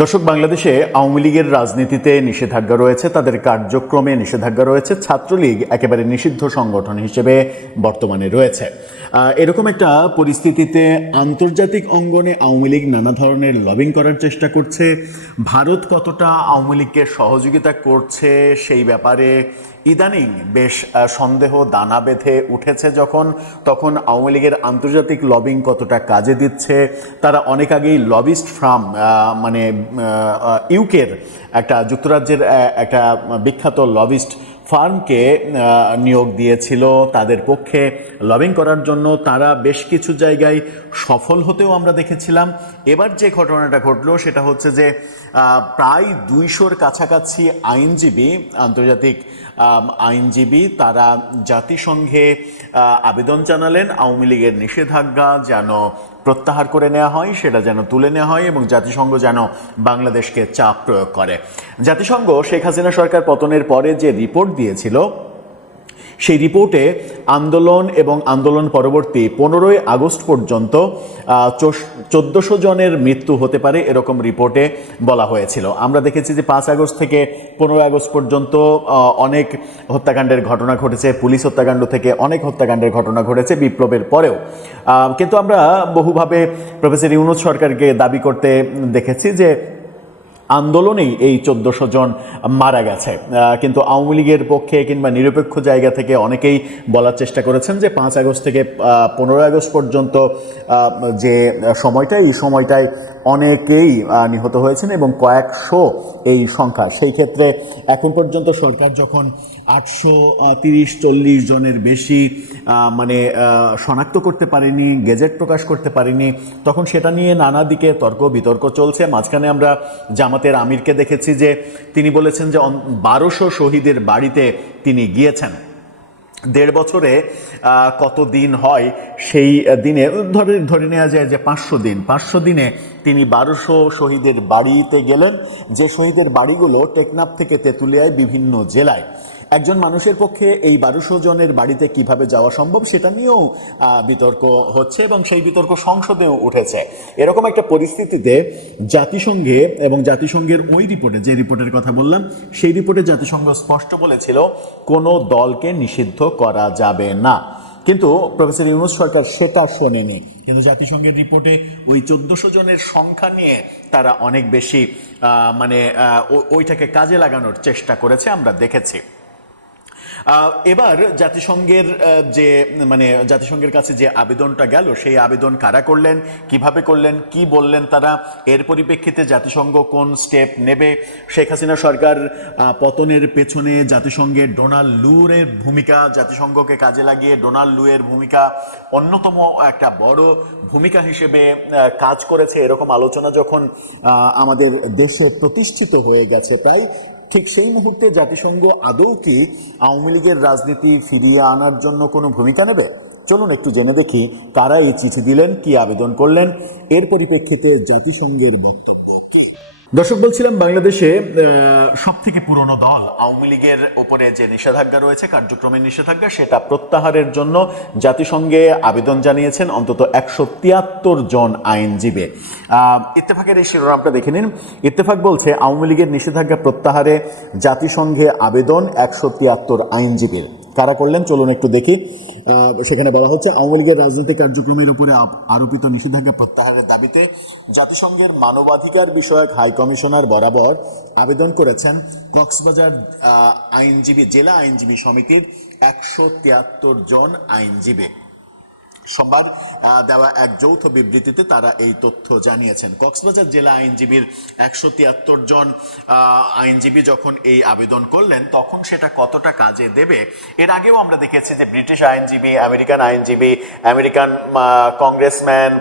দর্শক, বাংলাদেশে আওয়ামী লীগের রাজনীতিতে নিষেধাজ্ঞা রয়েছে, তাদের কার্যক্রমে নিষেধাজ্ঞা রয়েছে। ছাত্রলীগ একেবারে নিষিদ্ধ সংগঠন হিসেবে বর্তমানে রয়েছে। এরকম একটা পরিস্থিতিতে আন্তর্জাতিক অঙ্গনে আওয়ামী লীগ নানা ধরনের লবিং করার চেষ্টা করছে। ভারত কতটা আওয়ামী লীগকে সহযোগিতা করছে সেই ব্যাপারে ইদানিং বেশ সন্দেহ দানা বেঁধে উঠেছে। তখন আওয়ামী লীগের আন্তর্জাতিক লবিং কতটা কাজে দিচ্ছে। তারা অনেক আগেই লবিস্ট ফার্ম ইউকের যুক্তরাজ্যের একটা বিখ্যাত লবিস্ট ফার্মকে নিয়োগ দিয়েছিল তাদের পক্ষে লবিং করার জন্য। তারা বেশ কিছু জায়গায় সফল হতেও আমরা দেখেছিলাম। এবার যে ঘটনাটা ঘটলো সেটা হচ্ছে যে প্রায় 200-র কাছাকাছি আইনজীবী, আন্তর্জাতিক আইনজীবী, তারা জাতিসংঘে আবেদন জানালেন আওয়ামী লীগের নিষেধাজ্ঞা যেন প্রত্যাহার করে নেওয়া হয়, সেটা যেন তুলে নেওয়া হয় এবং জাতিসংঘ যেন বাংলাদেশকে চাপ প্রয়োগ করে। জাতিসংঘ শেখ হাসিনা সরকার পতনের পরে যে রিপোর্ট দিয়েছিল, সেই রিপোর্টে আন্দোলন এবং আন্দোলন পরবর্তী 15ই আগস্ট পর্যন্ত 1400 জনের মৃত্যু হতে পারে এরকম রিপোর্টে বলা হয়েছিল। আমরা দেখেছি যে 5 আগস্ট থেকে 15 আগস্ট পর্যন্ত অনেক হত্যাকাণ্ডের ঘটনা ঘটেছে, পুলিশ হত্যাকাণ্ড থেকে অনেক হত্যাকাণ্ডের ঘটনা ঘটেছে বিপ্লবের পরেও। কিন্তু আমরা বহুভাবে প্রফেসর ইউনূস সরকারকে দাবি করতে দেখেছি যে আন্দোলনেই এই 1400 জন মারা গেছে। কিন্তু আওয়ামী লীগের পক্ষে কিংবা নিরপেক্ষ জায়গা থেকে অনেকেই বলার চেষ্টা করেছেন যে 5 আগস্ট থেকে 15 আগস্ট পর্যন্ত যে সময়টা, এই সময়টায় অনেকেই নিহত হয়েছেন এবং কয়েকশো এই সংখ্যা। সেই ক্ষেত্রে এখন পর্যন্ত সরকার যখন 830-40 জনের বেশি শনাক্ত করতে পারেনি, গেজেট প্রকাশ করতে পারেনি, তখন সেটা নিয়ে নানা দিকে তর্ক বিতর্ক চলছে। মাঝখানে আমরা জামাতের আমিরকে দেখেছি যে তিনি বলেছেন যে 1200 শহীদের বাড়িতে তিনি গিয়েছেন। 1.5 বছরে কত দিন হয়, সেই দিনে ধরে নেওয়া যায় যে 500 দিনে তিনি 1200 শহীদের বাড়িতে গেলেন, যে শহীদের বাড়িগুলো টেকনাফ থেকে তেঁতুলিয়ায় বিভিন্ন জেলায়। একজন মানুষের পক্ষে এই 1200 জনের বাড়িতে কিভাবে যাওয়া সম্ভব সেটা নিয়েও বিতর্ক হচ্ছে এবং সেই বিতর্ক সংসদেও উঠেছে। এরকম একটা পরিস্থিতিতে জাতিসংঘে এবং জাতিসংঘের ওই রিপোর্টে, যে রিপোর্টের কথা বললাম, সেই রিপোর্টে জাতিসংঘ স্পষ্ট বলেছিল কোনো দলকে নিষিদ্ধ করা যাবে না। কিন্তু প্রফেসর ইউনূস সরকার সেটা শোনেনি। কিন্তু জাতিসংঘের রিপোর্টে ওই 1400 জনের সংখ্যা নিয়ে তারা অনেক বেশি ওইটাকে কাজে লাগানোর চেষ্টা করেছে, আমরা দেখেছি। এবার জাতিসংঘের কাছে যে আবেদনটা গেল, সেই আবেদন কারা করলেন, কিভাবে করলেন, কি বললেন তারা, এর পরিপ্রেক্ষিতে জাতিসংঘ কোন স্টেপ নেবে, শেখ হাসিনা সরকার পতনের পেছনে জাতিসংঘের ডোনাল্ড লুর ভূমিকা, জাতিসংঘকে কাজে লাগিয়ে ডোনাল্ড লুর ভূমিকা অন্যতম একটা বড় ভূমিকা হিসেবে কাজ করেছে, এরকম আলোচনা যখন আমাদের দেশে প্রতিষ্ঠিত হয়ে গেছে প্রায়, ঠিক সেই মুহূর্তে জাতিসংঘ আদৌ কি আওয়ামী লীগের রাজনীতি ফিরিয়ে আনার জন্য কোনো ভূমিকা নেবে? চলুন একটু জেনে দেখি কারা এই চিঠি দিলেন, কি আবেদন করলেন, এর পরিপ্রেক্ষিতে জাতিসংঘের বক্তব্য কি। দর্শক, বলছিলাম বাংলাদেশে সবথেকে পুরনো দল আওয়ামী লীগের উপরে যে নিষেধাজ্ঞা রয়েছে, কার্যক্রমের নিষেধাজ্ঞা, সেটা প্রত্যাহারের জন্য জাতিসংঘে আবেদন জানিয়েছেন অন্তত 173 জন আইনজীবী। ইত্তেফাকের এই শিরোনামটা দেখে নিন। ইত্তেফাক বলছে আওয়ামী লীগের নিষেধাজ্ঞা প্রত্যাহারে জাতিসংঘে আবেদন 173 আইনজীবীর। কারা করলেন চলুন একটু দেখি। সেখানে বলা হচ্ছে আওয়ামী লীগের রাজনৈতিক কার্যক্রমের উপরে আরোপিত নিষেধাজ্ঞা প্রত্যাহারের দাবিতে জাতিসংঘের মানবাধিকার বিষয়ক হাই কমিশনার বরাবর আবেদন করেছেন কক্সবাজার জেলা আইনজীবী সমিতির 173 জন আইনজীবী। সোমবার দেওয়া এক যৌথ বিবৃতিতে তারা এই তথ্য জানিয়েছেন। কক্সবাজার জেলা আইনজীবীর 173 জন আইনজীবী যখন এই আবেদন করলেন, তখন সেটা কতটা কাজে দেবে? এর আগেও আমরা দেখেছি যে ব্রিটিশ আইনজীবী, আমেরিকান কংগ্রেসম্যান,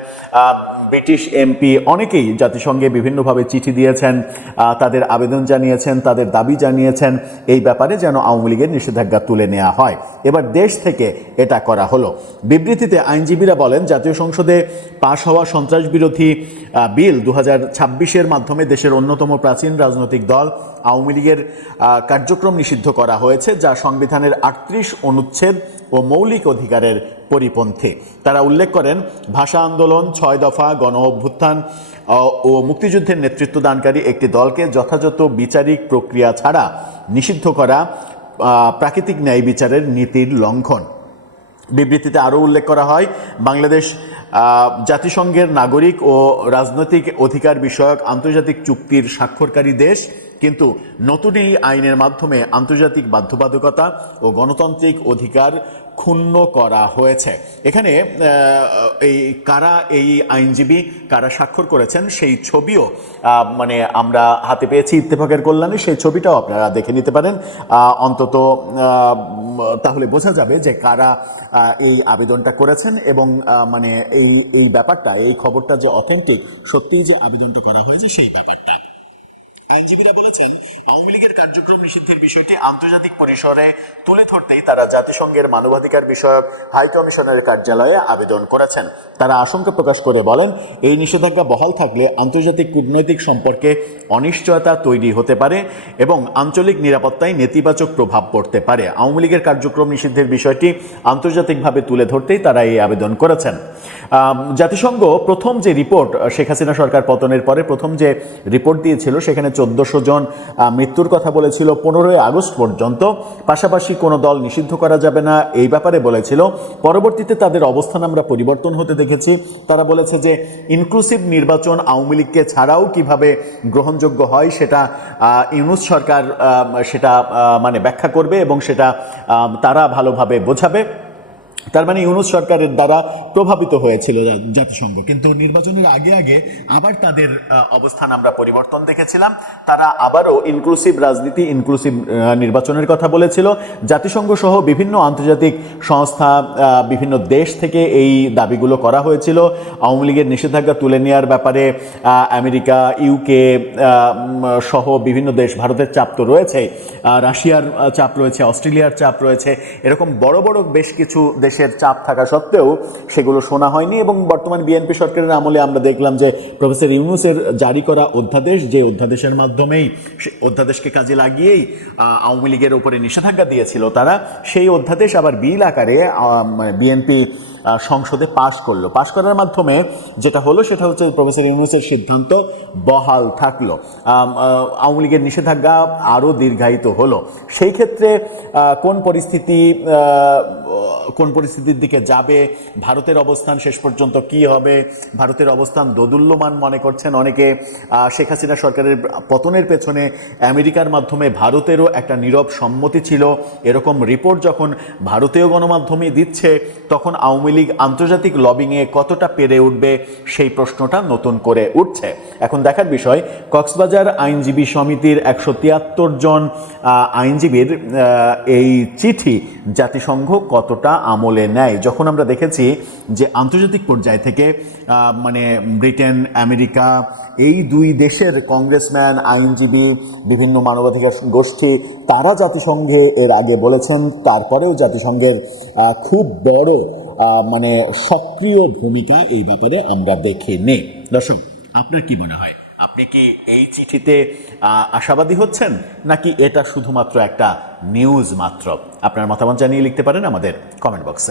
ব্রিটিশ এমপি অনেকেই জাতিসংঘে বিভিন্নভাবে চিঠি দিয়েছেন, তাদের আবেদন জানিয়েছেন, তাদের দাবি জানিয়েছেন এই ব্যাপারে যেন আওয়ামী লীগের নিষেধাজ্ঞা তুলে নেওয়া হয়। এবার দেশ থেকে এটা করা হলো। বিবৃতিতে আইনজীবীরা বলেন, জাতীয় সংসদে পাশ হওয়া সন্ত্রাস বিরোধী বিল 2026-এর মাধ্যমে দেশের অন্যতম প্রাচীন রাজনৈতিক দল আওয়ামী লীগের কার্যক্রম নিষিদ্ধ করা হয়েছে, যা সংবিধানের 38 অনুচ্ছেদ ও মৌলিক অধিকারের পরিপন্থী। তারা উল্লেখ করেন, ভাষা আন্দোলন, 6 দফা, গণ অভ্যুত্থান ও মুক্তিযুদ্ধের নেতৃত্ব দানকারী একটি দলকে যথাযথ বিচারিক প্রক্রিয়া ছাড়া নিষিদ্ধ করা প্রাকৃতিক ন্যায় বিচারের নীতির লঙ্ঘন। বিবৃতিতে আরও উল্লেখ করা হয়, বাংলাদেশ জাতিসংঘের নাগরিক ও রাজনৈতিক অধিকার বিষয়ক আন্তর্জাতিক চুক্তির স্বাক্ষরকারী দেশ, কিন্তু নতুন এই আইনের মাধ্যমে আন্তর্জাতিক বাধ্যবাধকতা ও গণতান্ত্রিক অধিকার ক্ষুণ্ণ করা হয়েছে। এখানে এই কারা এই আইনজীবী কারা স্বাক্ষর করেছেন সেই ছবিও মানে আমরা হাতে পেয়েছি ইত্তেফাকের কল্যাণে, সেই ছবিটাও আপনারা দেখে নিতে পারেন। অন্তত তাহলে বোঝা যাবে যে কারা এই আবেদনটা করেছেন এবং মানে এই ব্যাপারটা, এই খবরটা যে অথেন্টিক, সত্যিই যে আবেদনটা করা হয়েছে সেই ব্যাপারটা। আইনজীবীরা বলেছেন, আওয়ামী লীগের কার্যক্রম নিষিদ্ধের বিষয়টি আন্তর্জাতিক পরিসরে তুলে ধরতেই তারা জাতিসংঘের মানবাধিকার বিষয়ক হাই কমিশনের কার্যালয়ে আবেদন করেছেন। তারা আশঙ্কা প্রকাশ করে বলেন, এই নিষেধাজ্ঞা বহাল থাকলে আন্তর্জাতিক কূটনৈতিক সম্পর্কে অনিশ্চয়তা তৈরি হতে পারে এবং আঞ্চলিক নিরাপত্তায় নেতিবাচক প্রভাব পড়তে পারে। আওয়ামী লীগের কার্যক্রম নিষিদ্ধের বিষয়টি আন্তর্জাতিকভাবে তুলে ধরতেই তারা এই আবেদন করেছেন। জাতিসংঘ প্রথম যে রিপোর্ট, শেখ হাসিনা সরকার পতনের পরে প্রথম যে রিপোর্ট দিয়েছিল, সেখানে 1400 জন মৃত্যুর কথা বলেছিল 15ই আগস্ট পর্যন্ত। পাশাপাশি কোনো দল নিষিদ্ধ করা যাবে না এই ব্যাপারে বলেছিল। পরবর্তীতে তাদের অবস্থান আমরা পরিবর্তন হতে দেখেছি। তারা বলেছে যে ইনক্লুসিভ নির্বাচন আওয়ামী লীগকে ছাড়াও কিভাবে গ্রহণযোগ্য হয় সেটা ইউনূস সরকার সেটা মানে ব্যাখ্যা করবে এবং সেটা তারা ভালোভাবে বোঝাবে। তার মানে ইউনূস সরকারের দ্বারা প্রভাবিত হয়েছিল জাতিসংঘ, কিন্তু নির্বাচনের আগে আগে আবার তাদের অবস্থান আমরা পরিবর্তন দেখেছিলাম। তারা আবারও ইনক্লুসিভ রাজনীতি, ইনক্লুসিভ নির্বাচনের কথা বলেছিল। জাতিসংঘ সহ বিভিন্ন আন্তর্জাতিক সংস্থা, বিভিন্ন দেশ থেকে এই দাবিগুলো করা হয়েছিল। আওয়ামী লীগের নিষেধাজ্ঞা তুলে নেওয়ার ব্যাপারে আমেরিকা, ইউকে সহ বিভিন্ন দেশ, ভারতের চাপ তো রয়েছে, রাশিয়ার চাপ রয়েছে, অস্ট্রেলিয়ার চাপ রয়েছে, এরকম বড় বড় বেশ কিছু দেশের চাপ থাকা সত্ত্বেও সেগুলো শোনা হয়নি। এবং বর্তমান বিএনপি সরকারের আমলে আমরা দেখলাম যে প্রফেসর ইউনূসের জারি করা অধ্যাদেশ, যে অধ্যাদেশের মাধ্যমেই, অধ্যাদেশকে কাজে লাগিয়েই আওয়ামী লীগের উপরে নিষেধাজ্ঞা দিয়েছিল তারা, সেই অধ্যাদেশ আবার বিল আকারে বিএনপি সংসদে পাশ করলো। পাশ করার মাধ্যমে যেটা হলো সেটা হচ্ছে প্রফেসর ইউনূসের সিদ্ধান্ত বহাল থাকলো, আওয়ামী লীগের নিষেধাজ্ঞা আরও দীর্ঘায়িত হলো। সেই ক্ষেত্রে কোন পরিস্থিতির দিকে যাবে, ভারতের অবস্থান শেষ পর্যন্ত কি হবে, ভারতের অবস্থান দোদুল্যমান মনে করছেন অনেকে। শেখ হাসিনা সরকারের পতনের পেছনে আমেরিকার মাধ্যমে ভারতেরও একটা নীরব সম্মতি ছিল, এরকম রিপোর্ট যখন ভারতীয় গণমাধ্যমে দিচ্ছে, তখন আওয়ামী লীগ আন্তর্জাতিক লবিংয়ে কতটা পেরে উঠবে সেই প্রশ্নটা নতুন করে উঠছে। এখন দেখার বিষয়, কক্সবাজার আইনজীবী সমিতির 173 জন আইনজীবীর এই চিঠি জাতিসংঘ কতটা আমলে নেয়। যখন আমরা দেখেছি যে আন্তর্জাতিক পর্যায় থেকে মানে ব্রিটেন, আমেরিকা, এই দুই দেশের কংগ্রেসম্যান, আইনজীবী, বিভিন্ন মানবাধিকার গোষ্ঠী, তারা জাতিসংঘে এর আগে বলেছেন, তারপরেও জাতিসংঘের খুব বড় মানে সক্রিয় ভূমিকা এই ব্যাপারে আমরা দেখে নেই। দর্শক, আপনার কি মনে হয়? আপনি কি এই চিঠিতে আশাবাদী হচ্ছেন, নাকি এটা শুধুমাত্র একটা নিউজ মাত্র? আপনার মতামত জানিয়ে লিখতে পারেন আমাদের কমেন্ট বক্সে।